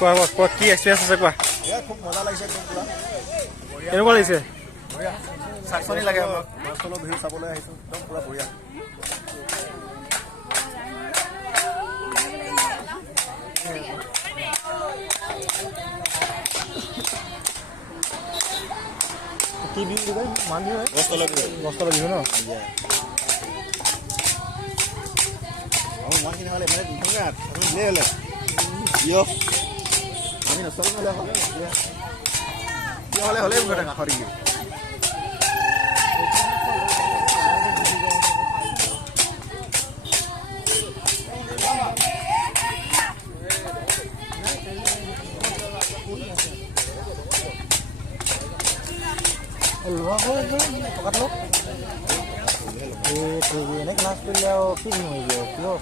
কোৱা কোৱা কি এক্সপিৰিয়েঞ্চ আছে কোৱা খুব মজা লাগিছে কেনেকুৱা লাগিছে চাকচনি লাগে মাছখনৰ ভিৰ চাবলৈ আহিছোঁ একদম পুৰা বঢ়িয়া কি বিহু কয় মান বিহু গছতলৰ বিহু ন মাছখিনি হ'লে মানে দিলেই হ'লে কিয় আমি নচল হ'লে হ'লে কিয় হ'লে হ'লেই ঘৰতে কাষৰ দিকে এনে ক্লাছ কৰিলে আৰু কি হৈ যাব কিয়